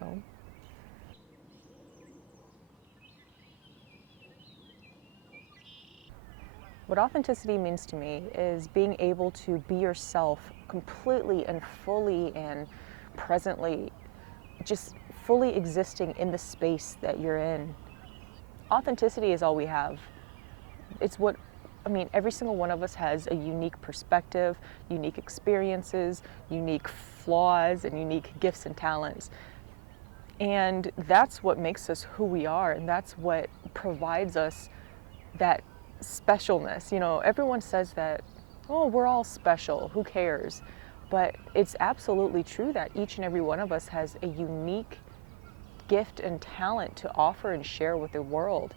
So. What authenticity means to me is being able to be yourself completely and fully and presently, just fully existing in the space that you're in. Authenticity is all we have. It's what, I mean, every single one of us has a unique perspective, unique experiences, unique flaws, and unique gifts and talents. And that's what makes us who we are, and that's what provides us that specialness. You know, everyone says that, oh, we're all special, who cares? But it's absolutely true that each and every one of us has a unique gift and talent to offer and share with the world.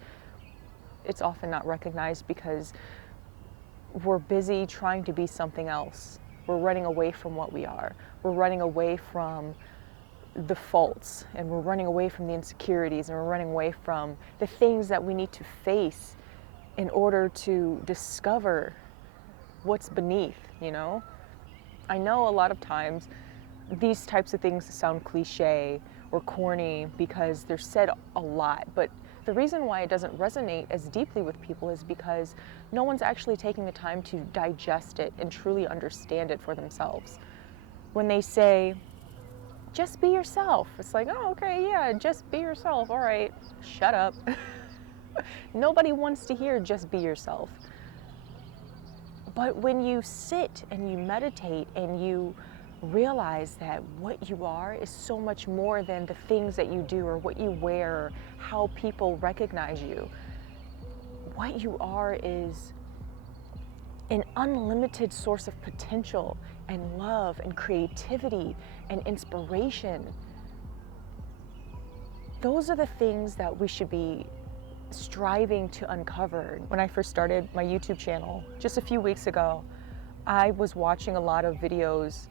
It's often not recognized because we're busy trying to be something else. We're running away from what we are. We're running away from the faults, and we're running away from the insecurities, and we're running away from the things that we need to face in order to discover what's beneath, you know? I know a lot of times these types of things sound cliche or corny because they're said a lot, but the reason why it doesn't resonate as deeply with people is because no one's actually taking the time to digest it and truly understand it for themselves. When they say, just be yourself, it's like, oh, okay, yeah, just be yourself, all right, shut up. Nobody wants to hear just be yourself. But when you sit and you meditate and you realize that what you are is so much more than the things that you do or what you wear or how people recognize you, what you are is an unlimited source of potential and love and creativity and inspiration. Those are the things that we should be striving to uncover. When I first started my YouTube channel just a few weeks ago, I was watching a lot of videos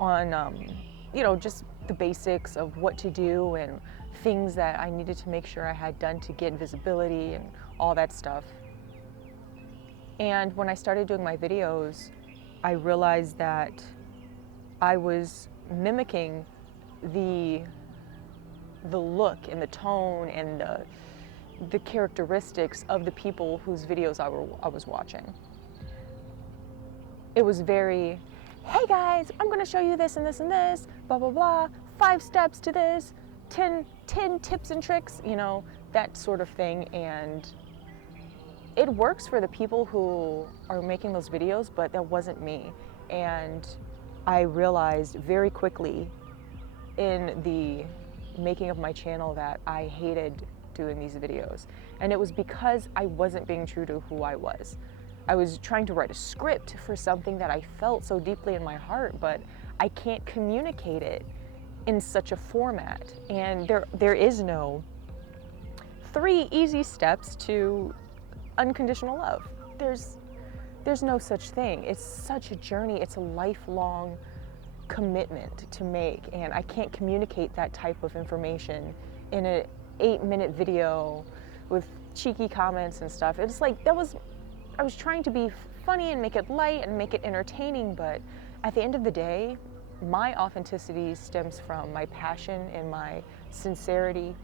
on, you know, just the basics of what to do and things that I needed to make sure I had done to get visibility and all that stuff. And when I started doing my videos, I realized that I was mimicking the look and the tone and the characteristics of the people whose videos I was watching. It was very, hey guys, I'm gonna show you this and this and this, blah, blah, blah, 5 steps to this, 10 tips and tricks, you know, that sort of thing. And it works for the people who are making those videos, but that wasn't me. And I realized very quickly in the making of my channel that I hated doing these videos. And it was because I wasn't being true to who I was. I was trying to write a script for something that I felt so deeply in my heart, but I can't communicate it in such a format. And there is no 3 easy steps to unconditional love. There's no such thing. It's such a journey. It's a lifelong commitment to make, and I can't communicate that type of information in an 8-minute video with cheeky comments and stuff. It's like I was trying to be funny and make it light and make it entertaining, but at the end of the day, my authenticity stems from my passion and my sincerity.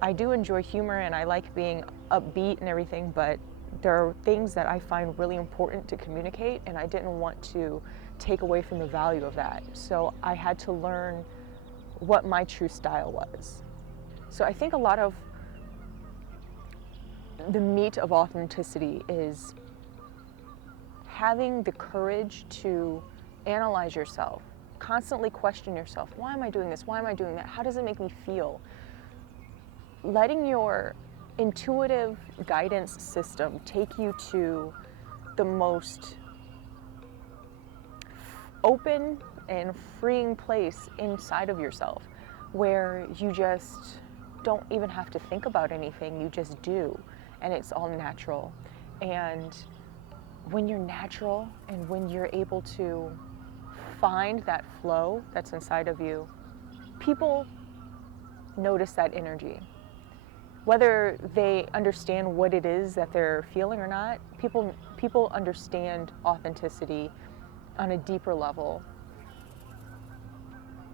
I do enjoy humor and I like being upbeat and everything, but there are things that I find really important to communicate, and I didn't want to take away from the value of that. So I had to learn what my true style was. So I think a lot of the meat of authenticity is having the courage to analyze yourself, constantly question yourself. Why am I doing this? Why am I doing that? How does it make me feel? Letting your intuitive guidance system take you to the most open and freeing place inside of yourself, where you just don't even have to think about anything, you just do, and it's all natural. And when you're natural and when you're able to find that flow that's inside of you, people notice that energy. Whether they understand what it is that they're feeling or not, people understand authenticity on a deeper level.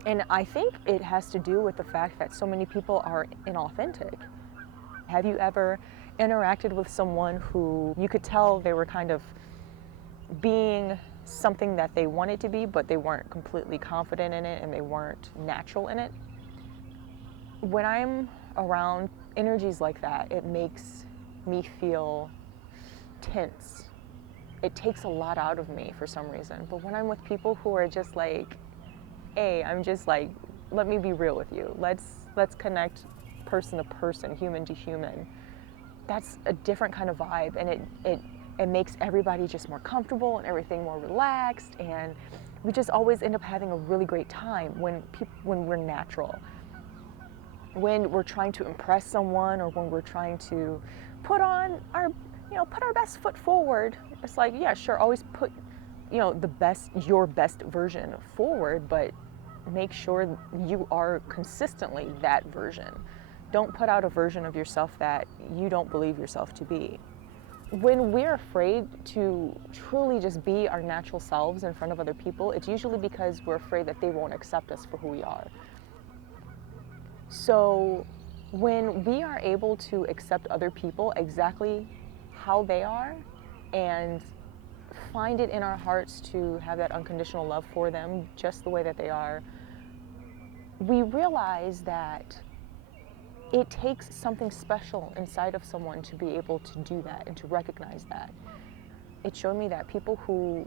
And I think it has to do with the fact that so many people are inauthentic. Have you ever interacted with someone who you could tell they were kind of being something that they wanted to be, but they weren't completely confident in it and they weren't natural in it? When I'm around energies like that, it makes me feel tense. It takes a lot out of me for some reason. But when I'm with people who are just like, hey, I'm just like, let me be real with you. Let's connect person to person, human to human. That's a different kind of vibe, and it makes everybody just more comfortable and everything more relaxed, and we just always end up having a really great time when we're natural. When we're trying to impress someone, or when we're trying to put on our put our best foot forward, it's like, yeah, sure, always put your best version forward, but make sure you are consistently that version. Don't put out a version of yourself that you don't believe yourself to be. When we're afraid to truly just be our natural selves in front of other people, it's usually because we're afraid that they won't accept us for who we are. So when we are able to accept other people exactly how they are and find it in our hearts to have that unconditional love for them just the way that they are, we realize that it takes something special inside of someone to be able to do that and to recognize that. It showed me that people who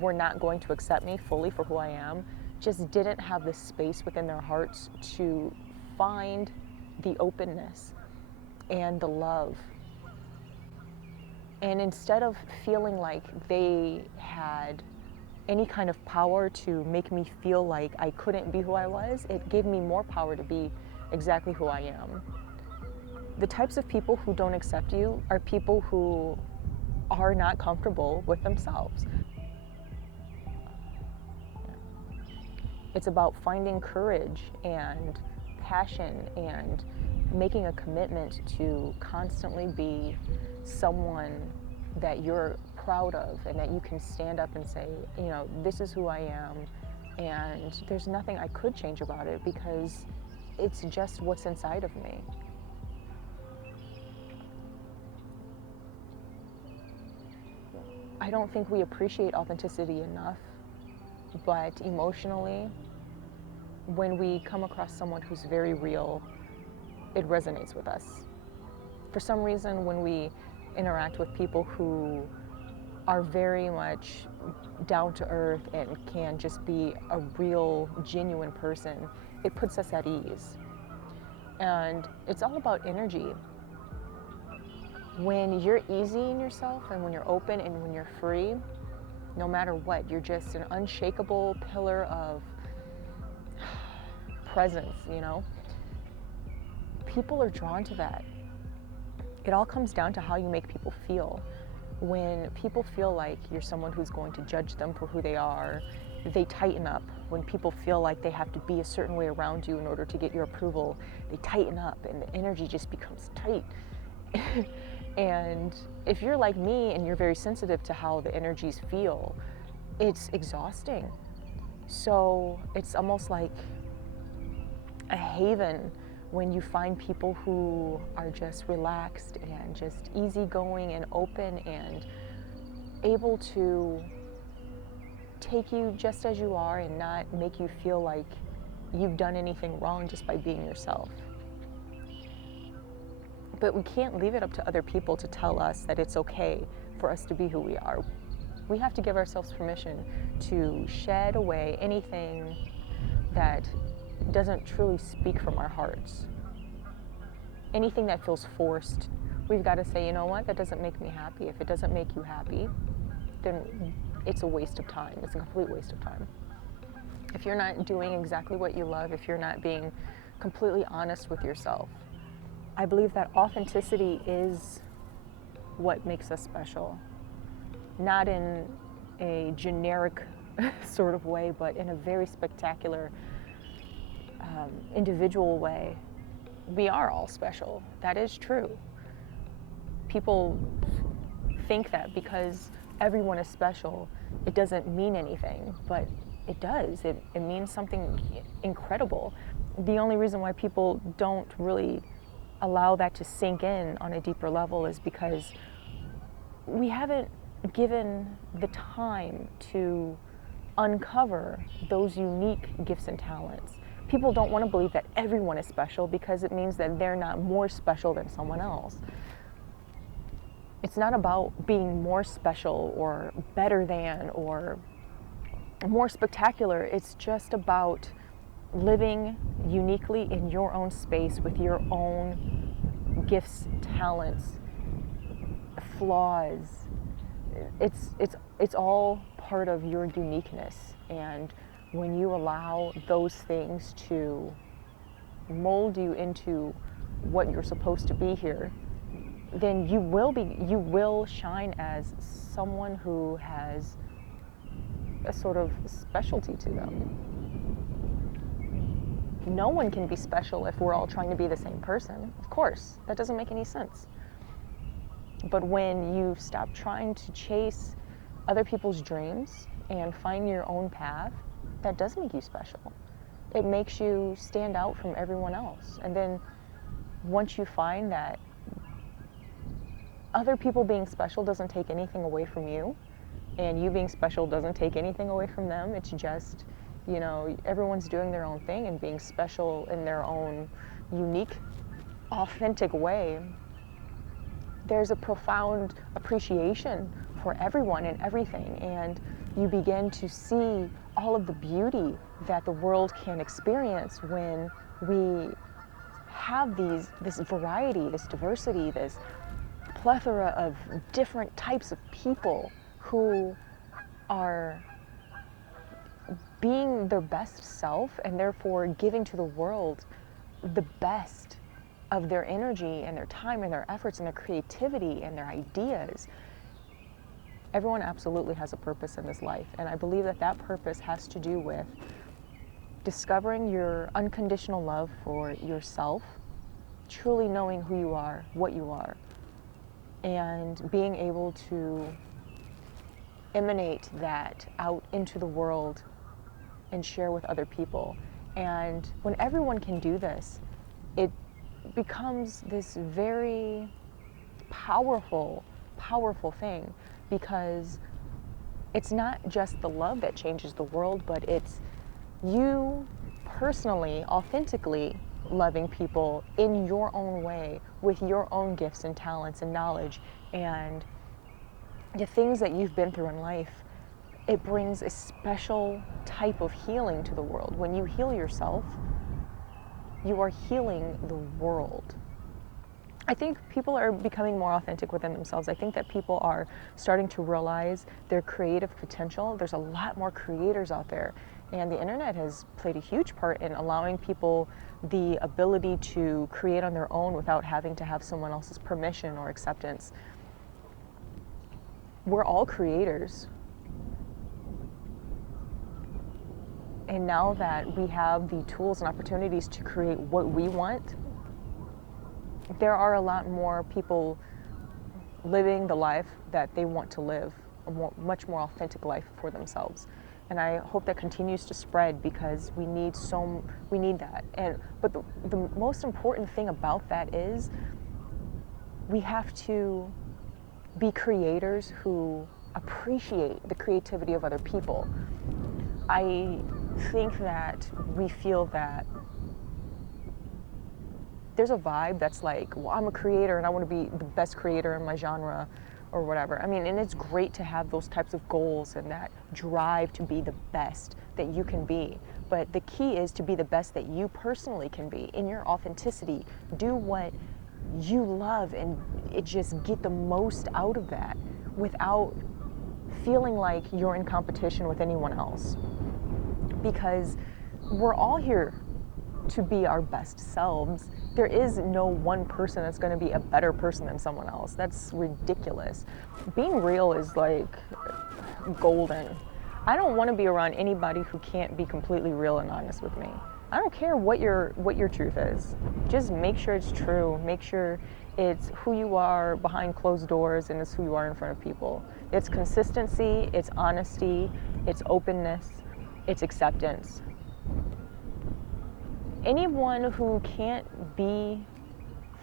were not going to accept me fully for who I am just didn't have the space within their hearts to find the openness and the love. And instead of feeling like they had any kind of power to make me feel like I couldn't be who I was, it gave me more power to be exactly who I am. The types of people who don't accept you are people who are not comfortable with themselves. It's about finding courage and passion and making a commitment to constantly be someone that you're proud of and that you can stand up and say, this is who I am, and there's nothing I could change about it because it's just what's inside of me. I don't think we appreciate authenticity enough, but emotionally, when we come across someone who's very real, it resonates with us. For some reason, when we interact with people who are very much down to earth and can just be a real, genuine person, it puts us at ease. And it's all about energy. When you're easy in yourself and when you're open and when you're free, no matter what, you're just an unshakable pillar of presence, People are drawn to that. It all comes down to how you make people feel. When people feel like you're someone who's going to judge them for who they are, they tighten up. When people feel like they have to be a certain way around you in order to get your approval, they tighten up and the energy just becomes tight. And if you're like me and you're very sensitive to how the energies feel, it's exhausting. So it's almost like a haven when you find people who are just relaxed and just easygoing and open and able to take you just as you are and not make you feel like you've done anything wrong just by being yourself. But we can't leave it up to other people to tell us that it's okay for us to be who we are. We have to give ourselves permission to shed away anything that doesn't truly speak from our hearts. Anything that feels forced, we've got to say, you know what, that doesn't make me happy. If it doesn't make you happy, then it's a waste of time. It's a complete waste of time. If you're not doing exactly what you love, if you're not being completely honest with yourself, I believe that authenticity is what makes us special. Not in a generic sort of way, but in a very spectacular, individual way. We are all special. That is true. People think that because everyone is special, it doesn't mean anything. But it does. It means something incredible. The only reason why people don't really allow that to sink in on a deeper level is because we haven't given the time to uncover those unique gifts and talents. People don't want to believe that everyone is special because it means that they're not more special than someone else. It's not about being more special or better than or more spectacular. It's just about living uniquely in your own space with your own gifts, talents, flaws. It's all part of your uniqueness, and when you allow those things to mold you into what you're supposed to be here, then you will shine as someone who has a sort of specialty to them. No one can be special if we're all trying to be the same person. Of course, that doesn't make any sense. But when you stop trying to chase other people's dreams and find your own path, that does make you special. It makes you stand out from everyone else. And then once you find that other people being special doesn't take anything away from you, and you being special doesn't take anything away from them, it's just, everyone's doing their own thing and being special in their own unique, authentic way. There's a profound appreciation for everyone and everything, and you begin to see all of the beauty that the world can experience when we have this variety, this diversity, this plethora of different types of people who are being their best self and therefore giving to the world the best of their energy and their time and their efforts and their creativity and their ideas. Everyone absolutely has a purpose in this life, and I believe that that purpose has to do with discovering your unconditional love for yourself, truly knowing who you are, what you are, and being able to emanate that out into the world and share with other people. And when everyone can do this, it becomes this very powerful thing, because it's not just the love that changes the world, but it's you personally, authentically loving people in your own way with your own gifts and talents and knowledge and the things that you've been through in life. It brings a special type of healing to the world. When you heal yourself, you are healing the world. I think people are becoming more authentic within themselves. I think that people are starting to realize their creative potential. There's a lot more creators out there, and the internet has played a huge part in allowing people the ability to create on their own without having to have someone else's permission or acceptance. We're all creators. And now that we have the tools and opportunities to create what we want, there are a lot more people living the life that they want to live, much more authentic life for themselves. And I hope that continues to spread, because we need that. But the most important thing about that is we have to be creators who appreciate the creativity of other people. I think that we feel that there's a vibe that's like, well, I'm a creator and I want to be the best creator in my genre or whatever. I mean, and it's great to have those types of goals and that drive to be the best that you can be. But the key is to be the best that you personally can be in your authenticity. Do what you love and just get the most out of that without feeling like you're in competition with anyone else. Because we're all here to be our best selves. There is no one person that's going to be a better person than someone else. That's ridiculous. Being real is like golden. I don't want to be around anybody who can't be completely real and honest with me. I don't care what your truth is. Just make sure it's true. Make sure it's who you are behind closed doors and it's who you are in front of people. It's consistency, it's honesty, it's openness. it's acceptance. Anyone who can't be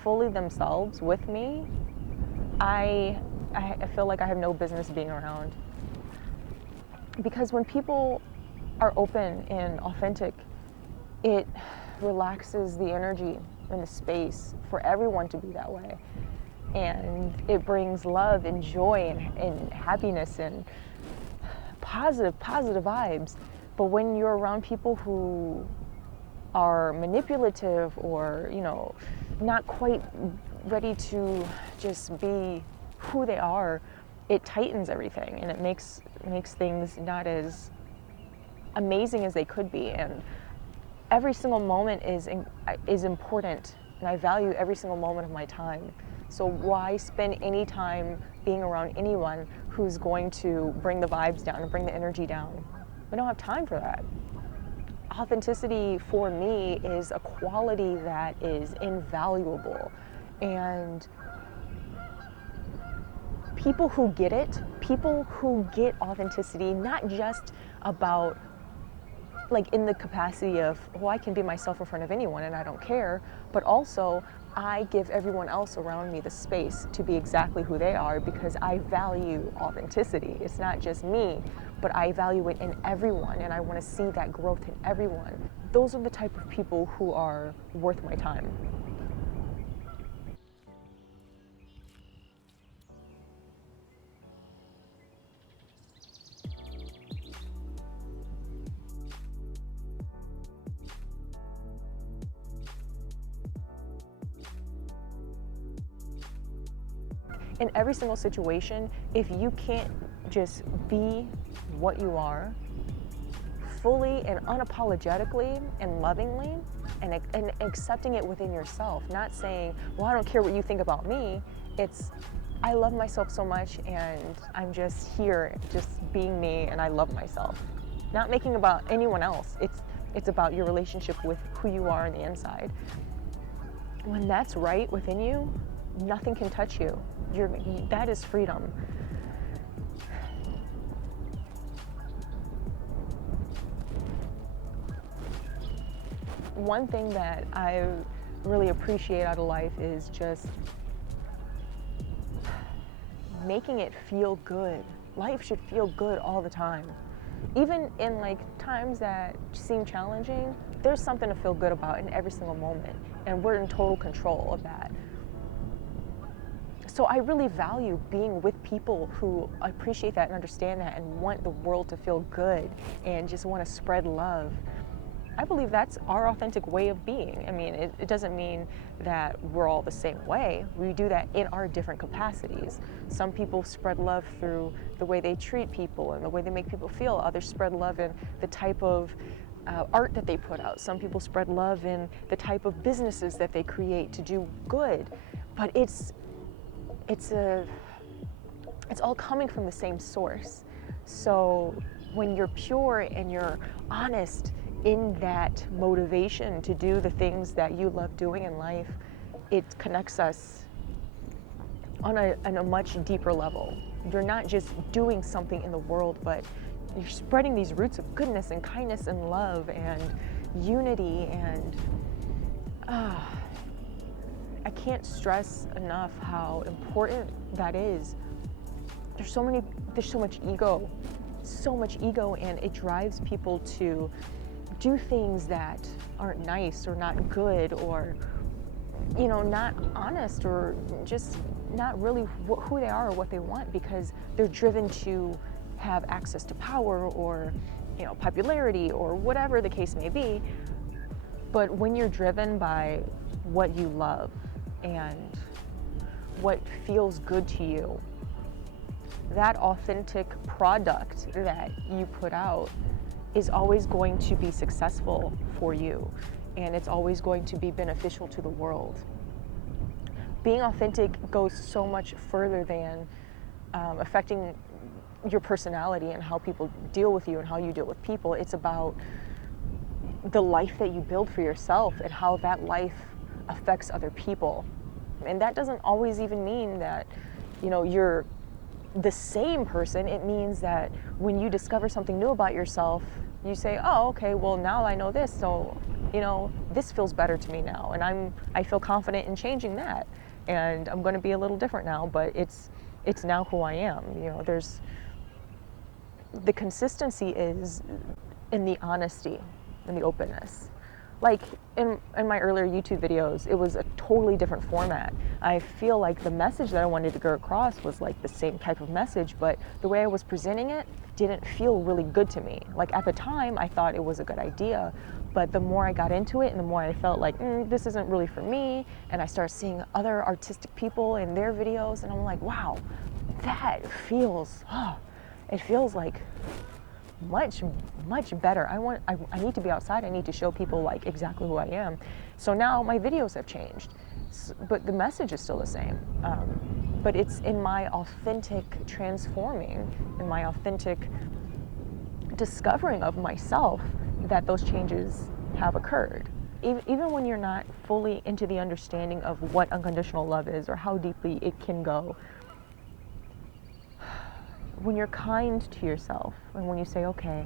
fully themselves with me, I feel like I have no business being around. Because when people are open and authentic, it relaxes the energy and the space for everyone to be that way. And it brings love and joy and happiness and positive vibes. But when you're around people who are manipulative or, not quite ready to just be who they are, it tightens everything and it makes things not as amazing as they could be. And every single moment is important, and I value every single moment of my time. So why spend any time being around anyone who's going to bring the vibes down and bring the energy down? We don't have time for that. Authenticity for me is a quality that is invaluable. And people who get it, people who get authenticity, not just about like in the capacity of, I can be myself in front of anyone and I don't care, but also I give everyone else around me the space to be exactly who they are because I value authenticity. It's not just me, but I value it in everyone and I want to see that growth in everyone. Those are the type of people who are worth my time. In every single situation, if you can't just be what you are fully and unapologetically and lovingly and accepting it within yourself, not saying, I don't care what you think about me. It's, I love myself so much and I'm just here, just being me, and I love myself. Not making about anyone else. It's about your relationship with who you are on the inside. When that's right within you, nothing can touch you. That is freedom. One thing that I really appreciate out of life is just making it feel good. Life should feel good all the time. Even in like times that seem challenging, there's something to feel good about in every single moment, and we're in total control of that. So I really value being with people who appreciate that and understand that and want the world to feel good and just want to spread love. I believe that's our authentic way of being. I mean, it doesn't mean that we're all the same way. We do that in our different capacities. Some people spread love through the way they treat people and the way they make people feel. Others spread love in the type of art that they put out. Some people spread love in the type of businesses that they create to do good. But it's all coming from the same source. So when you're pure and you're honest in that motivation to do the things that you love doing in life, it connects us on a much deeper level. You're not just doing something in the world, but you're spreading these roots of goodness and kindness and love and unity, and I can't stress enough how important that is. There's so much ego, and it drives people to do things that aren't nice or not good or, not honest or just not really who they are or what they want, because they're driven to have access to power or, popularity or whatever the case may be. But when you're driven by what you love and what feels good to you, that authentic product that you put out is always going to be successful for you, and it's always going to be beneficial to the world. Being authentic goes so much further than affecting your personality and how people deal with you and how you deal with people. It's about the life that you build for yourself and how that life affects other people. And that doesn't always even mean that, you're the same person. It means that when you discover something new about yourself, You say, oh, okay, well, now I know this, so, this feels better to me now, and I feel confident in changing that, and I'm going to be a little different now, but it's now who I am. There's the consistency is in the honesty and the openness. Like in my earlier YouTube videos, it was a totally different format. I feel like the message that I wanted to go across was like the same type of message, but the way I was presenting it didn't feel really good to me. Like at the time, I thought it was a good idea, but the more I got into it and the more I felt like, this isn't really for me, and I started seeing other artistic people in their videos, and I'm like, wow, that feels, it feels like much better. I need to be outside. I need to show people like exactly who I am. So now my videos have changed, but the message is still the same. But it's in my authentic transforming, in my authentic discovering of myself that those changes have occurred. Even when you're not fully into the understanding of what unconditional love is or how deeply it can go, when you're kind to yourself and when you say, okay,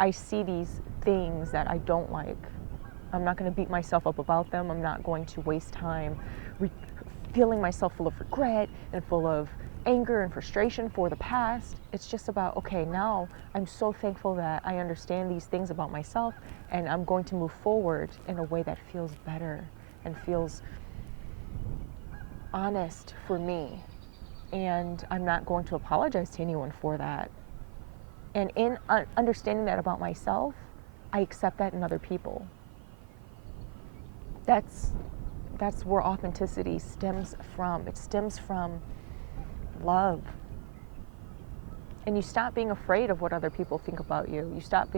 I see these things that I don't like, I'm not going to beat myself up about them. I'm not going to waste time feeling myself full of regret and full of anger and frustration for the past. It's just about, okay, now I'm so thankful that I understand these things about myself, and I'm going to move forward in a way that feels better and feels honest for me. And I'm not going to apologize to anyone for that. And in understanding that about myself, I accept that in other people. That's where authenticity stems from. It stems from love. And you stop being afraid of what other people think about you. You stop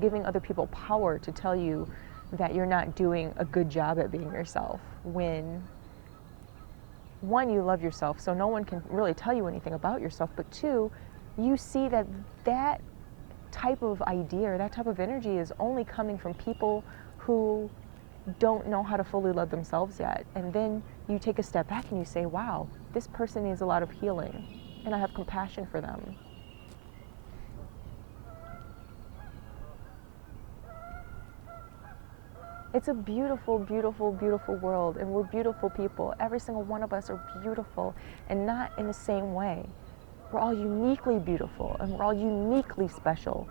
giving other people power to tell you that you're not doing a good job at being yourself, when one, you love yourself, so no one can really tell you anything about yourself, but two, you see that that type of idea or that type of energy is only coming from people who don't know how to fully love themselves yet. And then you take a step back and you say, wow, this person needs a lot of healing, and I have compassion for them. It's a beautiful, beautiful, beautiful world, and we're beautiful people. Every single one of us are beautiful, and not in the same way. We're all uniquely beautiful, and we're all uniquely special.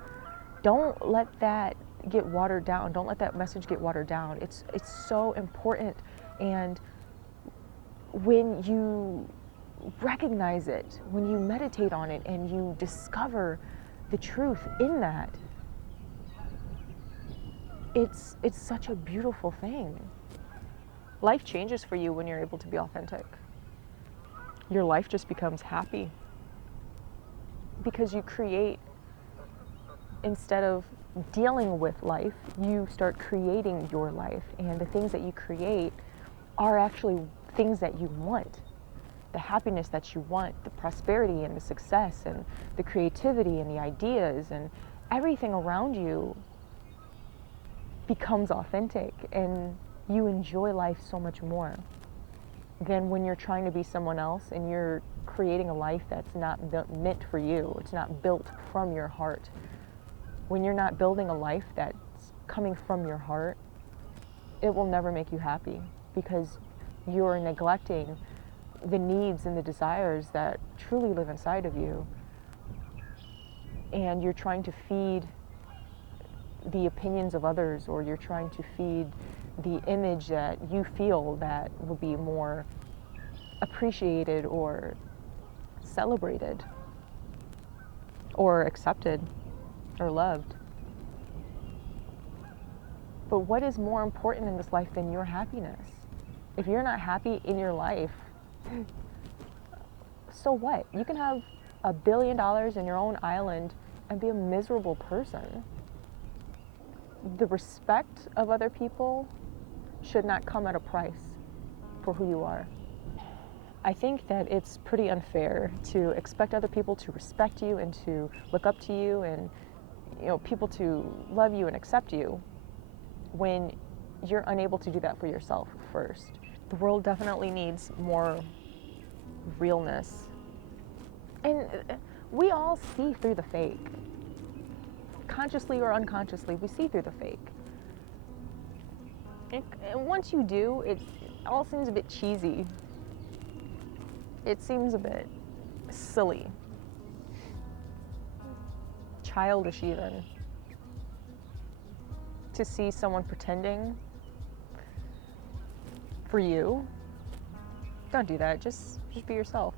Don't let that get watered down. Don't let that message get watered down. It's so important, and when you recognize it, when you meditate on it, and you discover the truth in that, it's such a beautiful thing. Life changes for you when you're able to be authentic. Your life just becomes happy because you create, instead of dealing with life, you start creating your life, and the things that you create are actually things that you want. The happiness that you want, the prosperity and the success and the creativity and the ideas and everything around you becomes authentic, and you enjoy life so much more than when you're trying to be someone else and you're creating a life that's not meant for you. It's not built from your heart. When you're not building a life that's coming from your heart, it will never make you happy, because you're neglecting the needs and the desires that truly live inside of you, and you're trying to feed the opinions of others, or you're trying to feed the image that you feel that would be more appreciated or celebrated or accepted or loved. But what is more important in this life than your happiness? If you're not happy in your life, so what? You can have $1 billion in your own island and be a miserable person. The respect of other people should not come at a price for who you are. I think that it's pretty unfair to expect other people to respect you and to look up to you, and people to love you and accept you, when you're unable to do that for yourself first. The world definitely needs more realness. And we all see through the fake. consciously or unconsciously, we see through the fake. And once you do, it all seems a bit cheesy. It seems a bit silly, childish even, to see someone pretending for you. Don't do that. Just be yourself.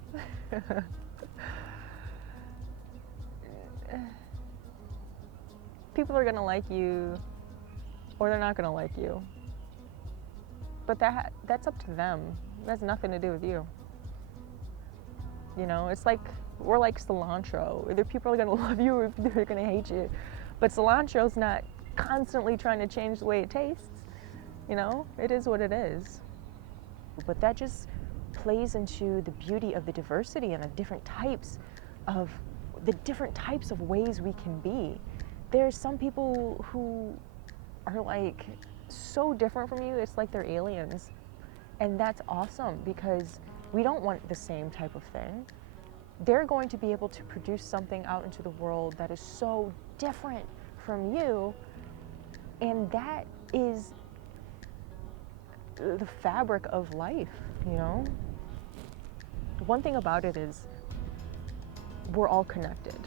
People are gonna like you, or they're not gonna like you. But that's up to them. That has nothing to do with you. You know, it's like, we're like cilantro. Either people are gonna love you or they're gonna hate you. But cilantro's not constantly trying to change the way it tastes. You know, it is what it is. But that just plays into the beauty of the diversity and the different types of ways we can be. There's some people who are like so different from you, it's like they're aliens. And that's awesome, because we don't want the same type of thing. They're going to be able to produce something out into the world that is so different from you, and that is the fabric of life, you know? One thing about it is we're all connected,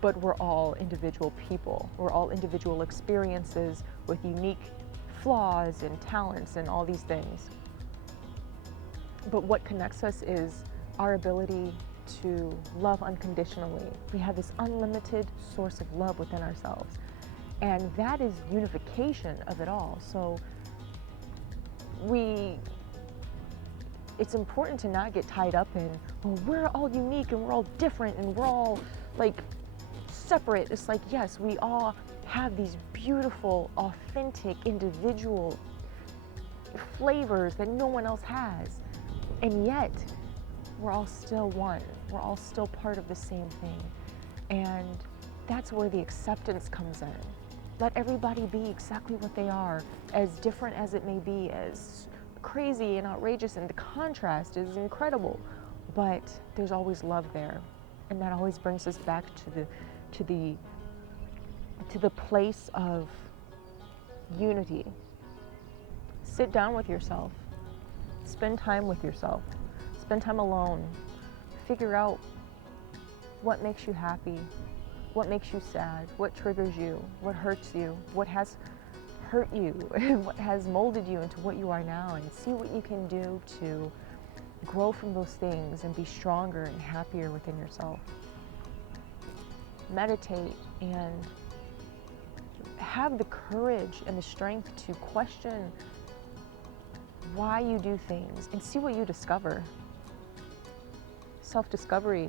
but we're all individual people. We're all individual experiences with unique flaws and talents and all these things. But what connects us is our ability to love unconditionally. We have this unlimited source of love within ourselves. And that is unification of it all. So it's important to not get tied up in, well, we're all unique and we're all different and we're all like separate. It's like, yes, we all have these beautiful, authentic, individual flavors that no one else has. And yet, we're all still one. We're all still part of the same thing. And that's where the acceptance comes in. Let everybody be exactly what they are, as different as it may be, as crazy and outrageous, and the contrast is incredible. But there's always love there. And that always brings us back to the place of unity. Sit down with yourself. Spend time with yourself. Spend time alone. Figure out what makes you happy, what makes you sad, what triggers you, what hurts you, what has hurt you, and what has molded you into what you are now, and see what you can do to grow from those things and be stronger and happier within yourself. Meditate and have the courage and the strength to question why you do things and see what you discover. Self-discovery,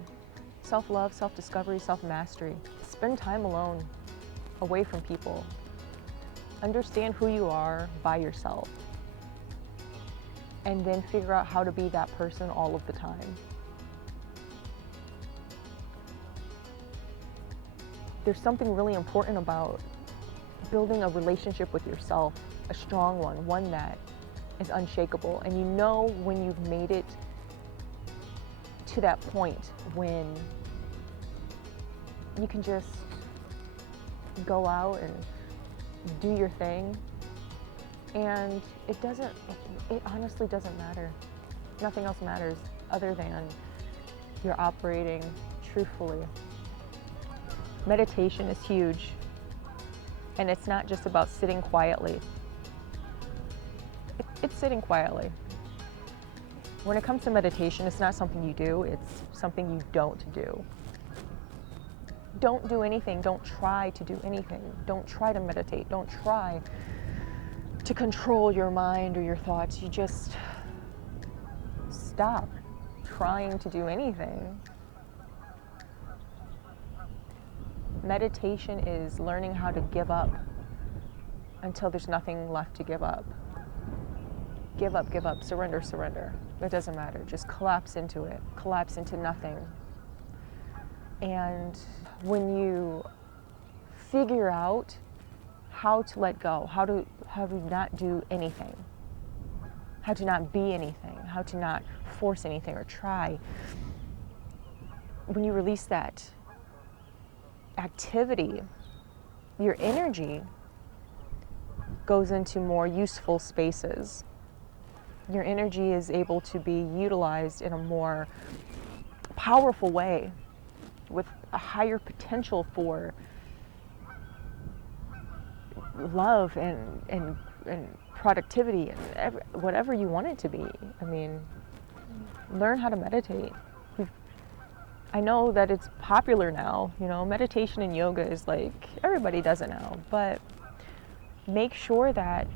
self-love, self-discovery, self-mastery. Spend time alone, away from people. Understand who you are by yourself. And then figure out how to be that person all of the time. There's something really important about building a relationship with yourself, a strong one that is unshakable. And you know when you've made it to that point when you can just go out and do your thing, and it honestly doesn't matter. Nothing else matters other than you're operating truthfully. Meditation is huge, and it's not just about sitting quietly. It's sitting quietly. When it comes to meditation, it's not something you do, it's something you don't do. Don't do anything. Don't try to do anything. Don't try to meditate. Don't try to control your mind or your thoughts. You just stop trying to do anything. Meditation is learning how to give up until there's nothing left to give up. Give up, surrender, surrender. It doesn't matter. Just collapse into it. Collapse into nothing. And when you figure out how to let go, how to not do anything, how to not be anything, how to not force anything or try, when you release that, activity, your energy goes into more useful spaces. Your energy is able to be utilized in a more powerful way with a higher potential for love and productivity and whatever you want it to be. I mean, learn how to meditate. I know that it's popular now, you know, meditation and yoga is like, everybody does it now, but make sure that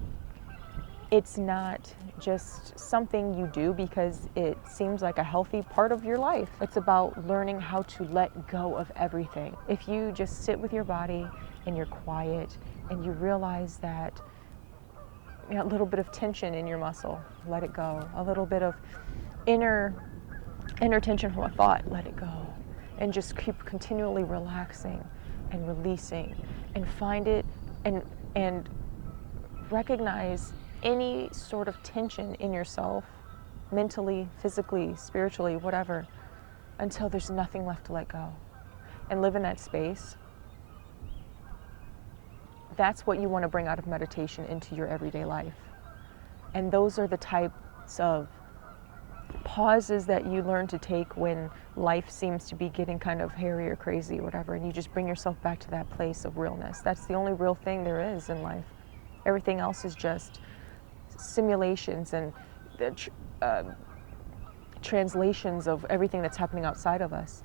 it's not just something you do because it seems like a healthy part of your life. It's about learning how to let go of everything. If you just sit with your body and you're quiet and you realize that, you know, a little bit of tension in your muscle, let it go. A little bit of inner tension from a thought, let it go. And just keep continually relaxing and releasing and find it and recognize any sort of tension in yourself, mentally, physically, spiritually, whatever, until there's nothing left to let go. And live in that space. That's what you want to bring out of meditation into your everyday life. And those are the types of pauses that you learn to take when life seems to be getting kind of hairy or crazy or whatever, and you just bring yourself back to that place of realness. That's the only real thing there is in life. Everything else is just simulations and translations of everything that's happening outside of us.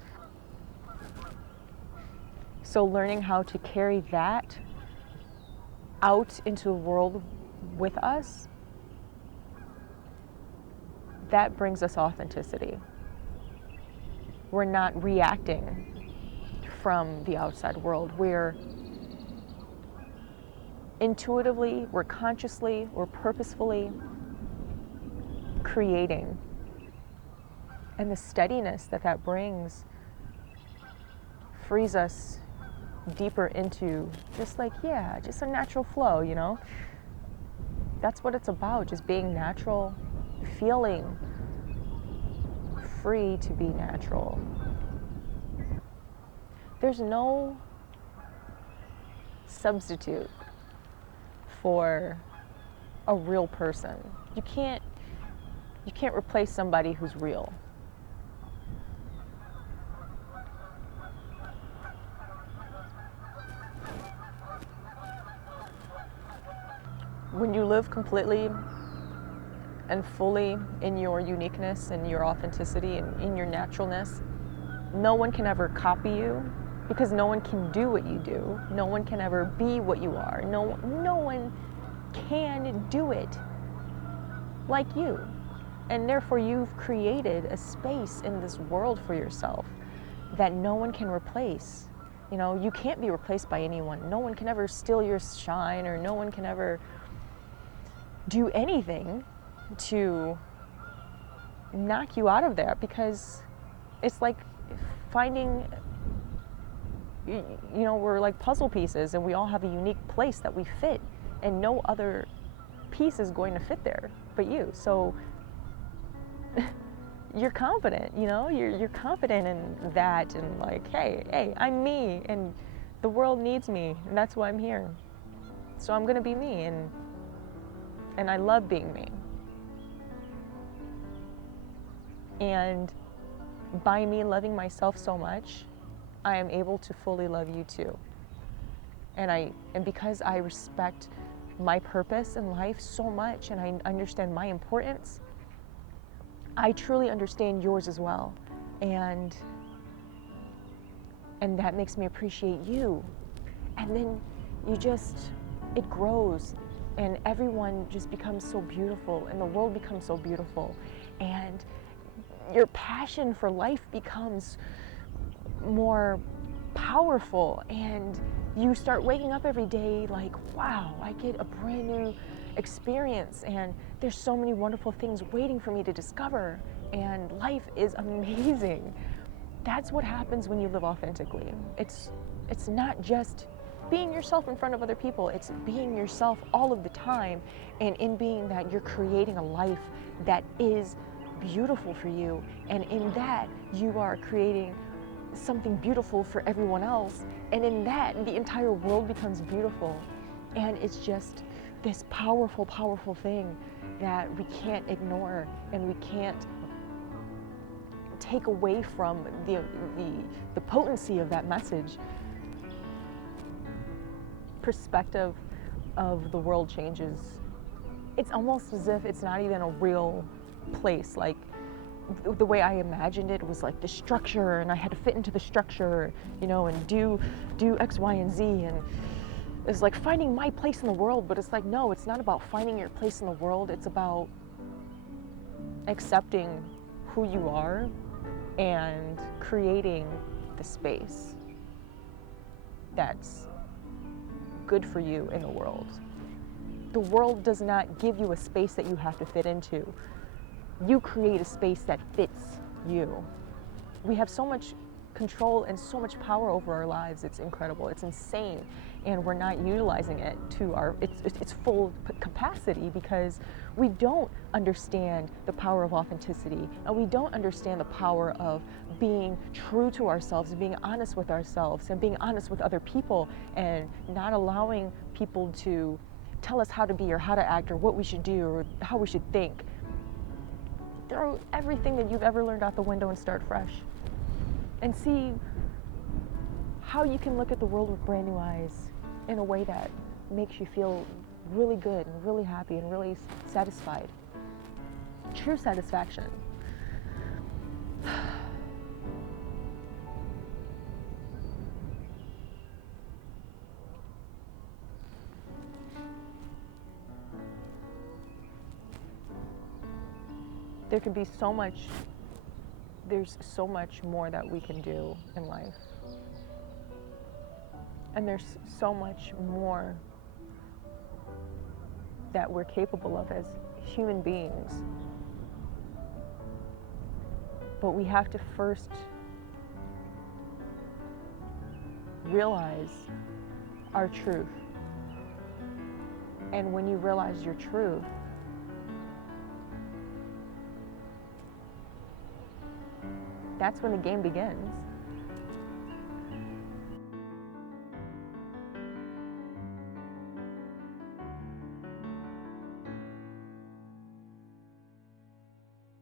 So learning how to carry that out into the world with us, that brings us authenticity. We're not reacting from the outside world. We're intuitively, we're consciously, we're purposefully creating. And the steadiness that that brings frees us deeper into just like, yeah, just a natural flow, you know? That's what it's about, just being natural, feeling free to be natural. There's no substitute for a real person. You can't replace somebody who's real. When you live completely and fully in your uniqueness and your authenticity and in your naturalness, no one can ever copy you because no one can do what you do. No one can ever be what you are. No one can do it like you. And therefore you've created a space in this world for yourself that no one can replace. You know, you can't be replaced by anyone. No one can ever steal your shine, or no one can ever do anything to knock you out of there, because it's like finding, you know, we're like puzzle pieces and we all have a unique place that we fit, and no other piece is going to fit there but you. So you're confident, you know, you're confident in that, and like, hey, I'm me and the world needs me, and that's why I'm here. So I'm gonna be me, and I love being me. And by me loving myself so much, I am able to fully love you too. And because I respect my purpose in life so much, and I understand my importance, I truly understand yours as well. And that makes me appreciate you. And then it grows, and everyone just becomes so beautiful, and the world becomes so beautiful, and your passion for life becomes more powerful, and you start waking up every day like, wow, I get a brand new experience, and there's so many wonderful things waiting for me to discover, and life is amazing. That's what happens when you live authentically. It's not just being yourself in front of other people, it's being yourself all of the time, and in being that, you're creating a life that is beautiful for you, and in that you are creating something beautiful for everyone else, and in that the entire world becomes beautiful. And it's just this powerful, powerful thing that we can't ignore, and we can't take away from the potency of that message. Perspective of the world changes. It's almost as if it's not even a real place. Like, the way I imagined it was like the structure, and I had to fit into the structure, you know, and do X, Y, and Z, and it's like finding my place in the world. But it's like, no, it's not about finding your place in the world. It's about accepting who you are and creating the space that's good for you in the world. The world does not give you a space that you have to fit into. You create a space that fits you. We have so much control and so much power over our lives. It's incredible. It's insane. And we're not utilizing it to its full capacity, because we don't understand the power of authenticity, and we don't understand the power of being true to ourselves and being honest with ourselves and being honest with other people, and not allowing people to tell us how to be or how to act or what we should do or how we should think. Throw everything that you've ever learned out the window and start fresh, and see how you can look at the world with brand new eyes in a way that makes you feel really good and really happy and really satisfied. True satisfaction. There can be so much, there's so much more that we can do in life. And there's so much more that we're capable of as human beings. But we have to first realize our truth. And when you realize your truth, that's when the game begins.